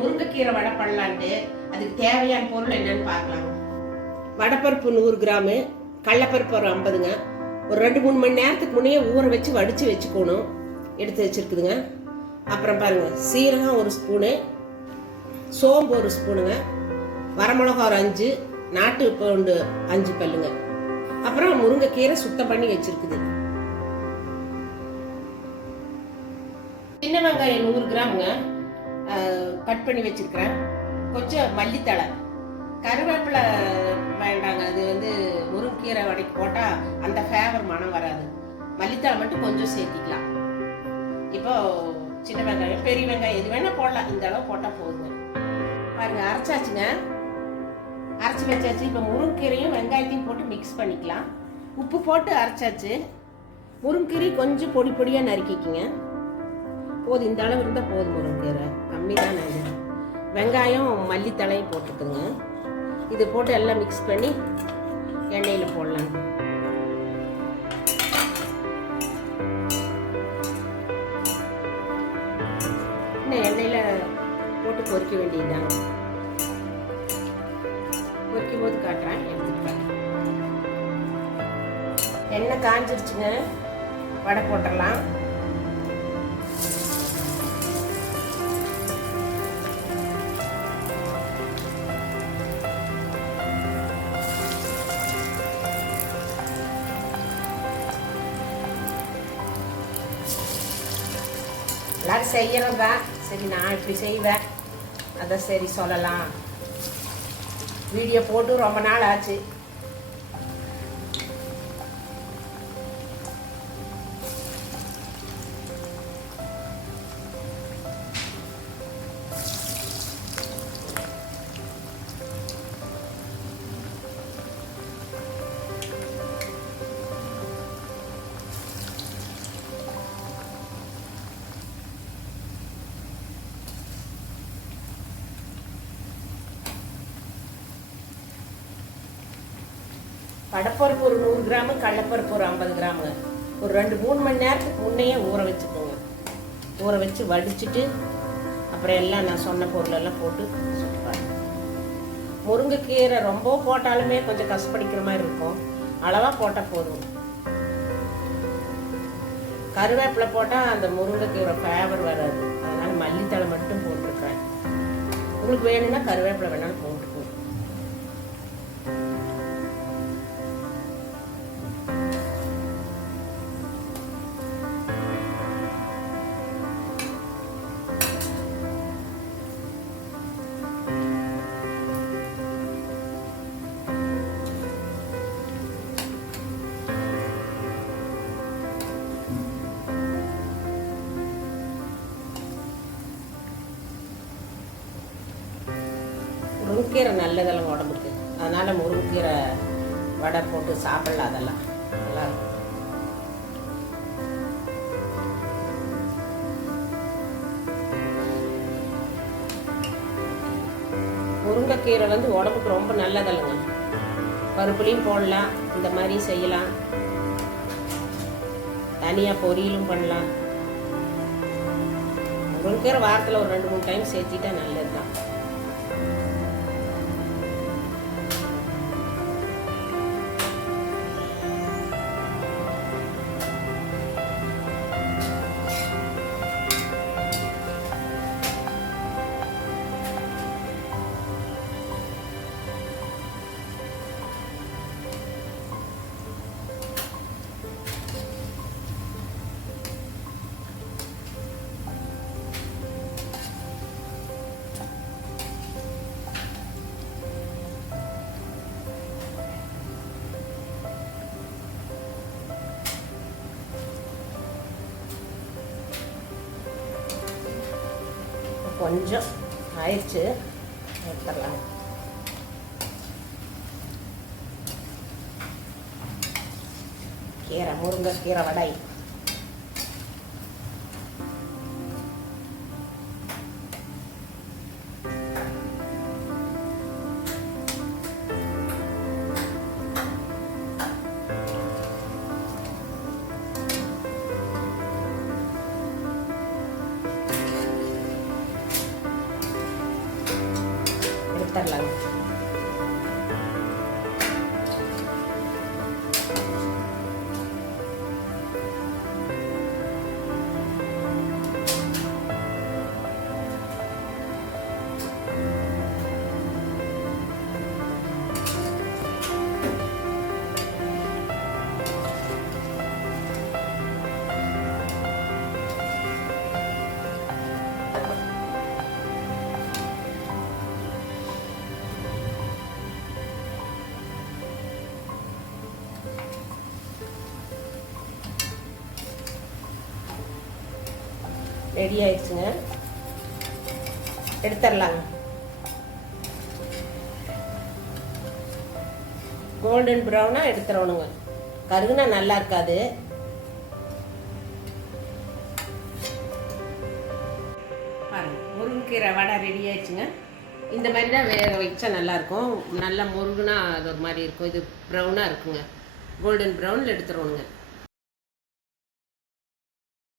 முருங்கைக்கீரை வடை பண்ணலான்ட்டு அதுக்கு தேவையான பொருள் என்னன்னு பார்க்கலாம். வடைப்பருப்பு 100 கிராமு, கடலப்பருப்பு ஒரு 50ங்க. ஒரு 2-3 மணி நேரத்துக்கு முன்னே ஊற வச்சு வடித்து வச்சுக்கணும். எடுத்து வச்சுருக்குதுங்க. அப்புறம் பாருங்கள், சீரகம் 1 ஸ்பூனு, சோம்பு 1 ஸ்பூனுங்க, வரமிளகா ஒரு 5, நாட்டு பூண்டு 5 பல்லுங்க. அப்புறம் முருங்கைக்கீரை சுத்தம் பண்ணி வச்சுருக்குது. சின்ன வெங்காயம் 100 கிராமுங்க, கட் பண்ணி வச்சுருக்கிறேன். கொஞ்சம் மல்லித்தழை, கருவேப்பிலை வேண்டாங்க, அது முருங்கைக்கீரை வடைக்கு போட்டால் அந்த ஃபேவர் மனம் வராது. மல்லித்தழை மட்டும் கொஞ்சம் சேர்த்திக்கலாம். இப்போ சின்ன வெங்காயம், பெரிய வெங்காயம் எது வேணால் போடலாம். இந்த அளவு போட்டால் போதுங்க. பாருங்கள், அரைச்சாச்சுங்க, அரைச்சி வச்சாச்சு. இப்போ முருங்கைக்கீரையும் வெங்காயத்தையும் போட்டு மிக்ஸ் பண்ணிக்கலாம். உப்பு போட்டு அரைச்சாச்சு. முருங்கைக்கீரை கொஞ்சம் பொடி பொடியாக நறுக்கிக்குங்க. போதும், இந்த அளவு இருந்தால் போதும். முருங்கைக்கீரை கம்மி தான். வெங்காயம் மல்லித்தழையும் போட்டுக்குங்க. இது போட்டு எல்லாம் மிக்ஸ் பண்ணி எண்ணெயில் போடலாம். இன்னும் எண்ணெயில் போட்டு பொரிக்க வேண்டியதுதாங்க. பொரிக்கும் போது காட்டுறேன், எடுத்துக்கலாம். எண்ணெய் காஞ்சிருச்சுங்க, வடை போட்டுடலாம். எல்லாரும் செய்யறதா சரி, நான் இப்படி செய்வேன், அதான் சரி சொல்லலாம். வீடியோ போட்டு ரொம்ப நாள் ஆச்சு. வடைப்பருப்பு ஒரு 100 கிராமு, கடலப்பருப்பு ஒரு 50 கிராமுங்க. ஒரு 2-3 மணி நேரத்துக்கு முன்னையே ஊற வச்சுக்கோங்க. ஊற வச்சு வடிச்சிட்டு அப்புறம் எல்லாம் நான் சொன்ன பொருளெல்லாம் போட்டு சுட்டுப்பாங்க. முருங்கைக்கீரை ரொம்ப போட்டாலுமே கொஞ்சம் கசப்படிக்கிற மாதிரி இருக்கும். அளவாக போட்டால் போதும். கருவேப்பிலை போட்டால் அந்த முருங்கைக்கீரை ஃபேவர் வராது. அதனால் மல்லித்தழை மட்டும் போட்டிருக்கிறேன். உங்களுக்கு வேணும்னா கருவேப்பிலை வேணாலும் போட்டுக்கோங்க. முருங்கைக்கீரை நல்லதெல்லாம் உடம்புக்கு, அதனால் முருங்கைக்கீரை வடை போட்டு சாப்பிடலாம். அதெல்லாம் நல்லா இருக்கும். முருங்கைக்கீரை உடம்புக்கு ரொம்ப நல்லதல்லைங்க. பருப்புலையும் போடலாம், இந்த மாதிரி செய்யலாம், தனியாக பொரியலும் பண்ணலாம். முருங்கைக்கீரை வாரத்தில் ஒரு 2-3 டைம் சேர்த்திட்டா நல்லது தான். கொஞ்சம் ஆயிடுச்சு, எடுத்துடலாம். கீரை, முருங்கைக்கீரை வடை. எடுத்துடலாங்க. ரெடி ஆயிடுச்சுங்க, எடுத்துடலாங்க. கோல்டன் ப்ரௌனாக எடுத்துடணுங்க, கருகுனா நல்லா இருக்காது. பாருங்கள், முருங்கைக்கீரை வடை ரெடி ஆயிடுச்சுங்க. இந்த மாதிரி தான் வேக வச்சா நல்லாயிருக்கும். நல்லா முருகுனா அது ஒரு மாதிரி இருக்கும். இது ப்ரௌனாக இருக்குங்க, கோல்டன் ப்ரௌனில் எடுத்துடணுங்க.